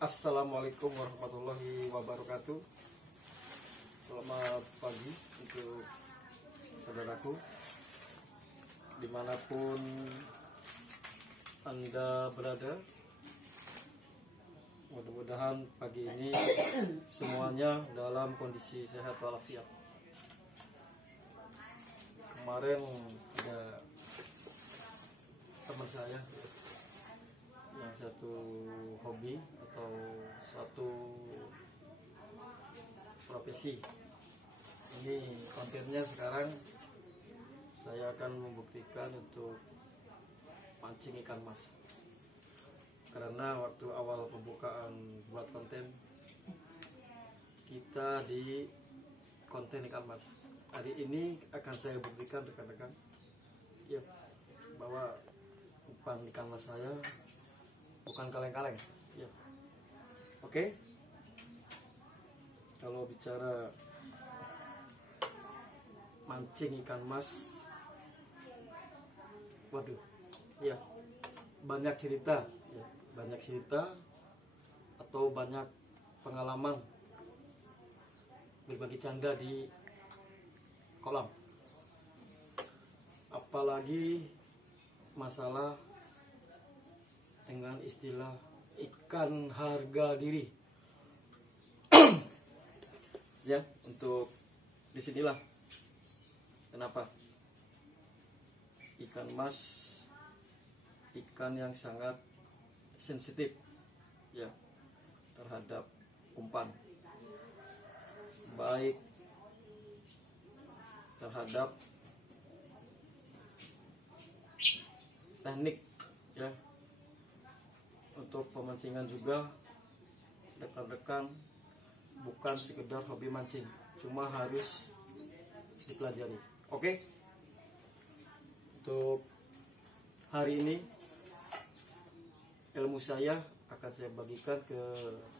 Assalamualaikum warahmatullahi wabarakatuh. Selamat pagi untuk saudaraku dimanapun Anda berada. Mudah-mudahan pagi ini semuanya dalam kondisi sehat walafiat. Kemarin ada teman saya yang satu hobi atau satu profesi. Ini kontennya sekarang saya akan membuktikan untuk mancing ikan mas. Karena waktu awal pembukaan buat konten kita di konten ikan mas. Hari ini akan saya buktikan rekan-rekan ya bahwa umpan ikan mas saya bukan kaleng-kaleng ya. Oke. Kalau bicara mancing ikan mas, waduh ya, banyak cerita ya, banyak cerita atau banyak pengalaman berbagi canda di kolam, apalagi masalah dengan istilah ikan harga diri. Ya, untuk disinilah kenapa ikan mas ikan yang sangat sensitif ya terhadap umpan, baik terhadap teknik ya. Untuk pemancingan juga rekan-rekan bukan sekedar hobi mancing, cuma harus dipelajari. Oke. Untuk hari ini ilmu saya akan saya bagikan ke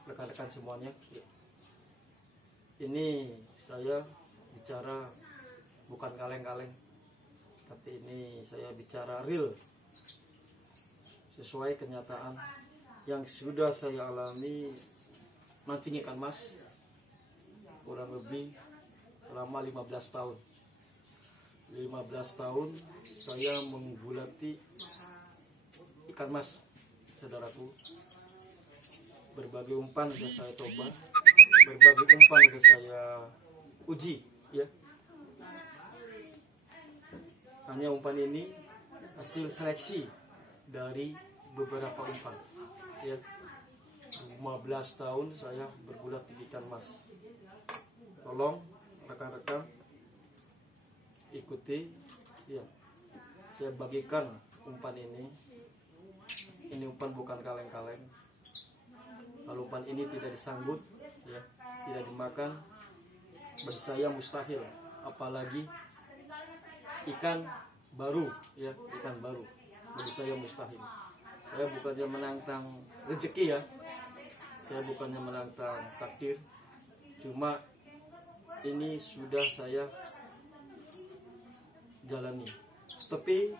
rekan-rekan semuanya. Ini saya bicara bukan kaleng-kaleng, tapi ini saya bicara real, sesuai kenyataan yang sudah saya alami mancing ikan mas kurang lebih selama 15 tahun. 15 tahun saya menggulati ikan mas, saudaraku. Berbagai umpan sudah saya coba, berbagai umpan sudah saya uji ya. Hanya umpan ini hasil seleksi dari beberapa umpan ya. 15 tahun saya bergulat di ikan mas. Tolong rekan-rekan ikuti ya, saya bagikan umpan ini. Ini umpan bukan kaleng-kaleng. Kalau umpan ini tidak disanggut ya, tidak dimakan, bagi saya mustahil. Apalagi ikan baru ya, ikan baru, bagi saya mustahil. Saya bukannya menantang rezeki ya, saya bukannya menantang takdir, cuma ini sudah saya jalani. Tapi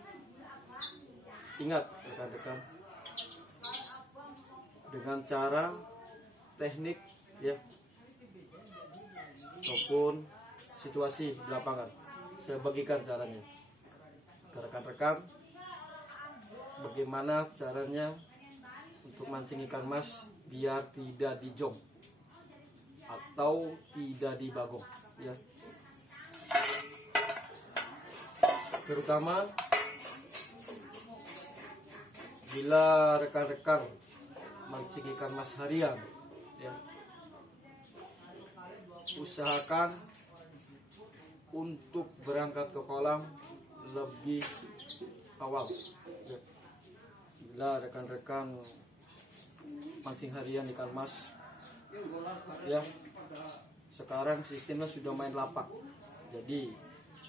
ingat rekan-rekan, dengan cara teknik ya ataupun situasi di lapangan, saya bagikan caranya ke rekan-rekan. Bagaimana caranya untuk mancing ikan mas biar tidak dijong atau tidak dibagong ya. Terutama bila rekan-rekan mancing ikan mas harian ya, usahakan untuk berangkat ke kolam lebih awal ya. Bila rekan-rekan mancing harian ikan mas ya, sekarang sistemnya sudah main lapak, jadi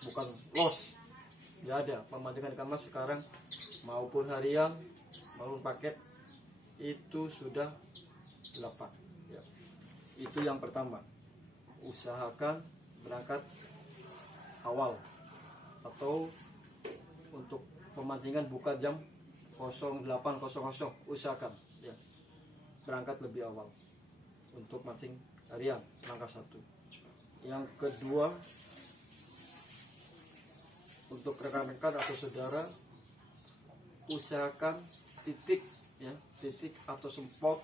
bukan los. Ya, ada pemancingan ikan mas sekarang maupun harian maupun paket itu sudah lapak ya. Itu yang pertama, usahakan berangkat awal atau untuk pemancingan buka jam 08.00, usahakan ya. berangkat lebih awal untuk mancing harian, langkah 1. Yang kedua, untuk rekan-rekan atau saudara, usahakan titik atau spot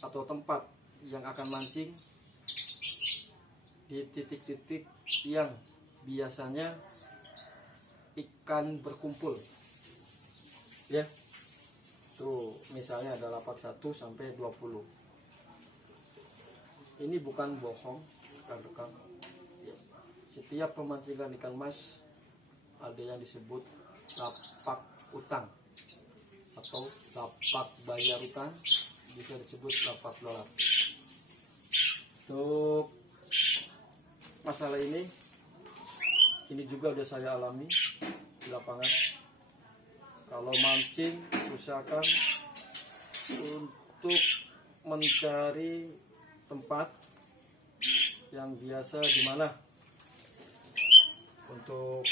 atau tempat yang akan mancing di titik-titik yang biasanya ikan berkumpul, ya. Tuh, misalnya ada lapak 1 sampai 20. Ini bukan bohong, rekan-rekan. Ya. Setiap pemancingan ikan mas ada yang disebut lapak utang atau lapak bayar utang, bisa disebut lapak dolar. Untuk masalah ini juga udah saya alami di lapangan. Kalau mancing, usahakan untuk mencari tempat yang biasa di mana untuk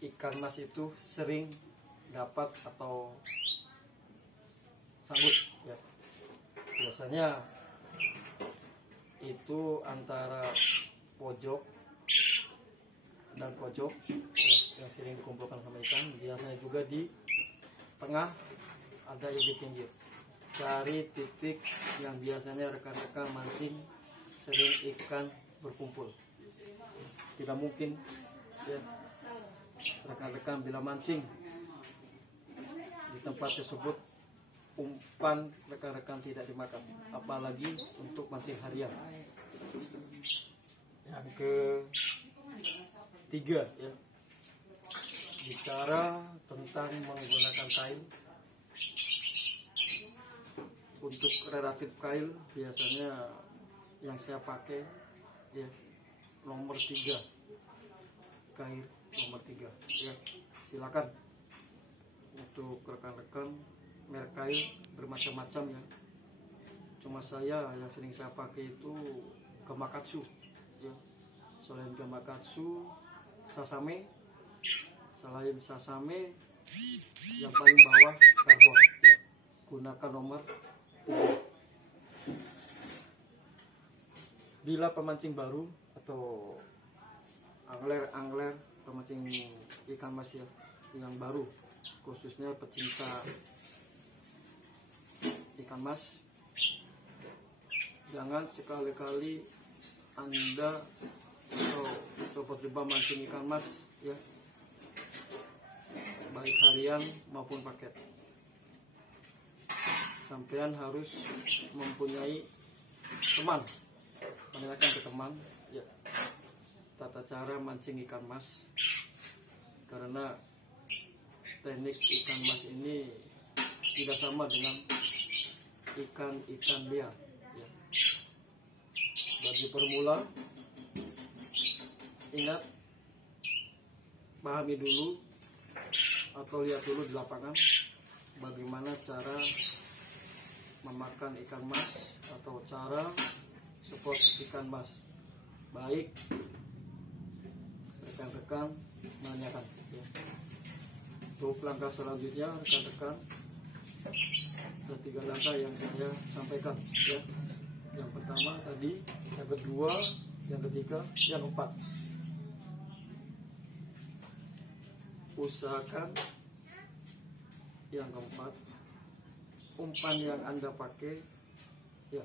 ikan mas itu sering dapat atau sanggut, ya. Biasanya itu antara pojok dan pojok, ya, yang sering dikumpulkan sama ikan. Biasanya juga di tengah, ada yang di pinggir. Cari titik yang biasanya rekan-rekan mancing sering ikan berkumpul. Tidak mungkin, ya, rekan-rekan bila mancing di tempat tersebut umpan rekan-rekan tidak dimakan, apalagi untuk mancing harian. Yang ketiga, ya, bicara tentang menggunakan kail. Untuk relatif kail biasanya yang saya pakai, ya, nomor 3, kail nomor 3, ya. Silakan untuk rekan-rekan, merek kail bermacam-macam, ya. Cuma saya yang sering saya pakai itu Gamakatsu, ya. Selain Gamakatsu, Sasame. Selain Sasame, yang paling bawah karbon, ya. Gunakan nomor 3. Bila pemancing baru atau angler pemancing ikan mas, ya, yang baru, khususnya pecinta ikan mas, jangan sekali-kali Anda atau coba-coba mancing ikan mas, ya, baik harian maupun paket. Sampean harus mempunyai teman, menanyakan ke teman, ya, tata cara mancing ikan mas, karena teknik ikan mas ini tidak sama dengan ikan liar, ya. Bagi pemula, ingat, pahami dulu atau lihat dulu di lapangan bagaimana cara memakan ikan mas atau cara spot ikan mas. Baik rekan-rekan menanyakan, ya. Untuk langkah selanjutnya, rekan-rekan, ada 3 langkah yang saya sampaikan, ya. Yang pertama tadi, yang kedua, yang ketiga, yang keempat. Usahakan yang keempat, umpan yang Anda pakai, ya,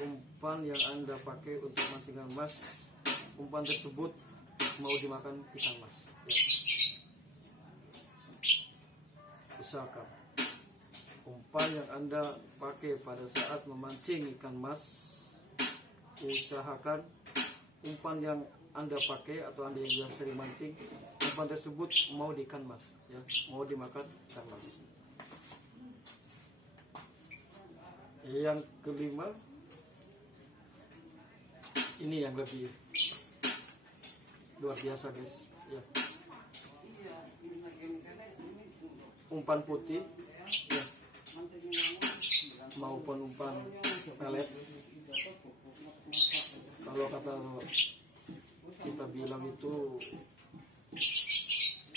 umpan yang Anda pakai untuk mancingan mas, umpan tersebut mau dimakan ikan mas, ya. Usahakan umpan yang Anda pakai pada saat memancing ikan mas, usahakan umpan yang Anda pakai atau Anda yang sering mancing, umpan tersebut mau di ikan mas, ya, mau dimakan ikan mas. Yang kelima, ini yang lebih luar biasa, guys, ya. Umpan putih, ya, maupun umpan pelet. Kalau kata kita bilang itu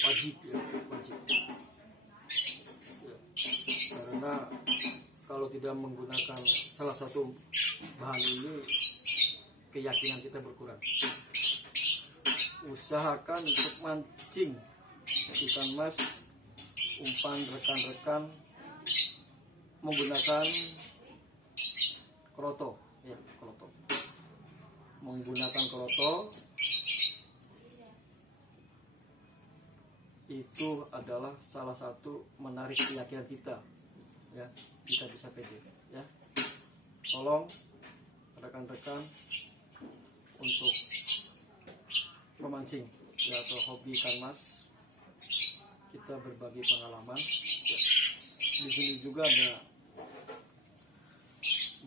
wajib, ya, wajib, ya. Karena tidak menggunakan salah satu bahan ini, keyakinan kita berkurang. Usahakan untuk mancing ikan mas, umpan rekan-rekan menggunakan kroto, ya, kroto. Menggunakan kroto itu adalah salah satu menarik keyakinan kita, ya, kita bisa pede, ya. Tolong rekan-rekan untuk memancing, ya, atau hobi ikan mas, kita berbagi pengalaman. Di sini juga ada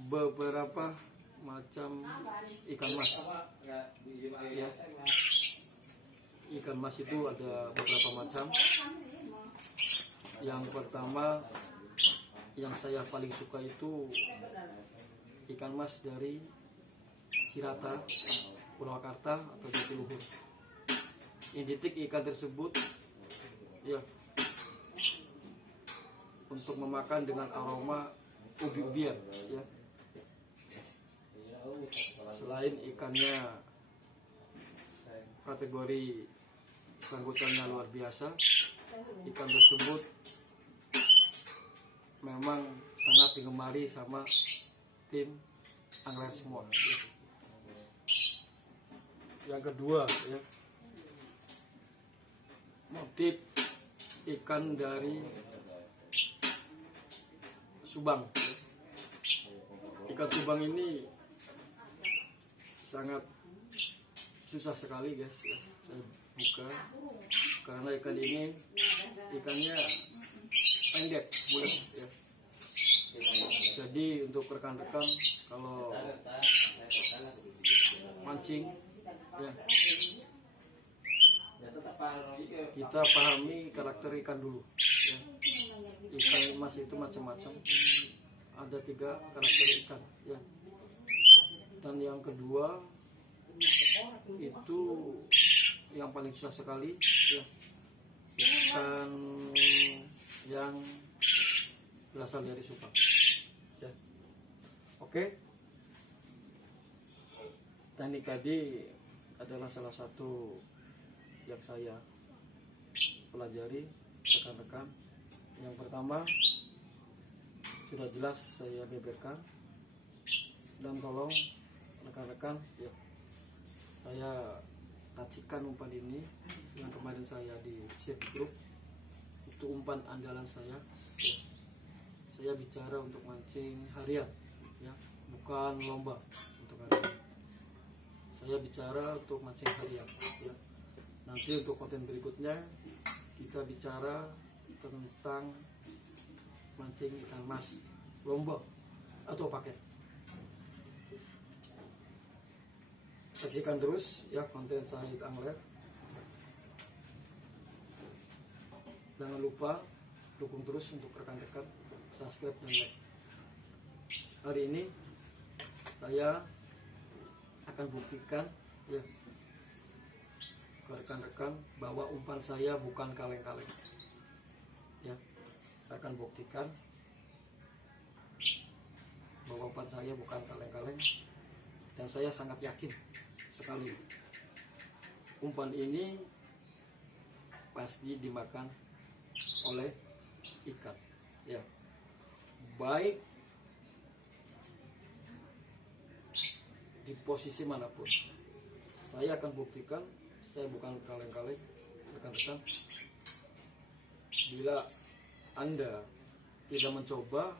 beberapa macam ikan mas, ya. Ikan mas itu ada beberapa macam. Yang pertama, yang saya paling suka itu ikan mas dari Cirata, Purwakarta atau Jatiluhur. Identik ikan tersebut, ya, untuk memakan dengan aroma ubi-ubian, ya. Selain ikannya kategori sanggutannya luar biasa, ikan tersebut memang sangat digemari sama tim angler semua, ya. Yang kedua, ya, motif ikan dari Subang, ya. Ikan Subang ini sangat susah sekali, guys, ya. Saya buka karena ikan ini ikannya pendek, bulat, ya. Jadi untuk rekan-rekan kalau mancing, ya, kita pahami karakter ikan dulu, ya. Ikan mas itu macam-macam, ada 3 karakter ikan, ya. Dan yang kedua itu yang paling susah sekali, ya, ikan yang berasal dari Subang, ya. Oke, teknik tadi adalah salah satu yang saya pelajari, rekan-rekan. Yang pertama sudah jelas saya beberkan, dan tolong rekan-rekan, ya, saya racikan umpan ini yang kemarin saya di share grup, itu umpan andalan saya, ya. Saya bicara untuk mancing harian, ya, bukan lomba untuk harian. Saya bicara untuk mancing harian, ya. Nanti untuk konten berikutnya kita bicara tentang mancing ikan mas lomba atau paket. Saksikan terus, ya, konten Syahid Angler. Jangan lupa dukung terus untuk rekan-rekan, subscribe dan like. Hari ini saya akan buktikan, ya, ke rekan-rekan bahwa umpan saya bukan kaleng-kaleng, ya. Saya akan buktikan bahwa umpan saya bukan kaleng-kaleng, dan saya sangat yakin sekali umpan ini pasti dimakan oleh ikan, ya, baik di posisi manapun. Saya akan buktikan saya bukan kaleng-kaleng, rekan-rekan. Bila Anda tidak mencoba,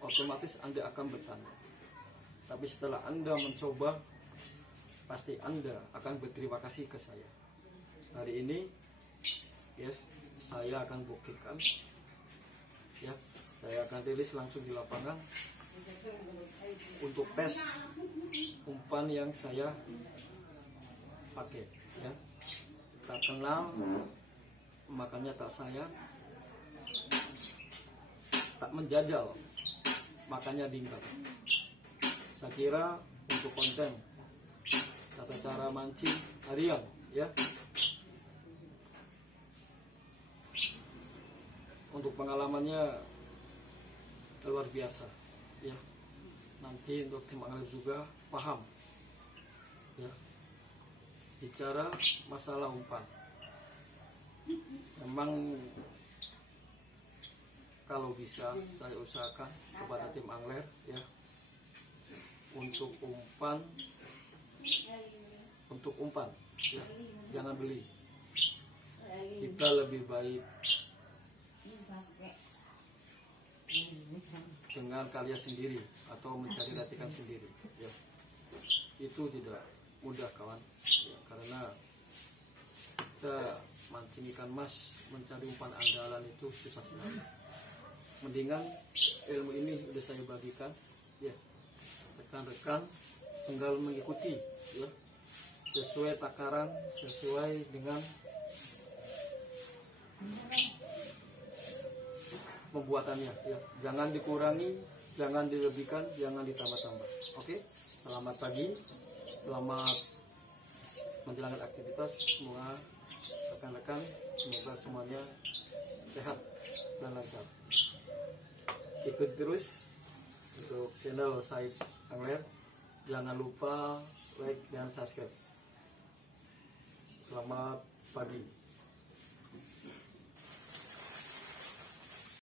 otomatis Anda akan bertanya. Tapi setelah Anda mencoba, pasti Anda akan berterima kasih ke saya. Hari ini, yes, saya akan buktikan, ya, saya akan rilis langsung di lapangan untuk tes umpan yang saya pakai, ya. Tak kenal, makanya tak sayang. Tak menjajal, makanya bingkai. Saya kira untuk konten tata cara mancing harian, ya, untuk pengalamannya luar biasa. ya. Nanti untuk tim Angler juga paham ya, bicara masalah umpan. Memang kalau bisa saya usahakan kepada tim Angler ya, untuk umpan ya, jangan beli. Kita lebih baik dengan karya sendiri atau mencari ratikan sendiri ya. Itu tidak mudah kawan ya, karena kita mancing ikan mas, mencari umpan andalan itu susah sekali. Mendingan ilmu ini sudah saya bagikan ya, rekan-rekan tinggal mengikuti ya, sesuai takaran, sesuai dengan pembuatannya ya. Jangan dikurangi, jangan dilebihkan, jangan ditambah-tambah. Oke, selamat pagi, selamat menjalankan aktivitas. Semoga rekan-rekan, semoga semuanya sehat dan lancar. Ikuti terus untuk channel Saib Angler. Jangan lupa like dan subscribe. Selamat pagi.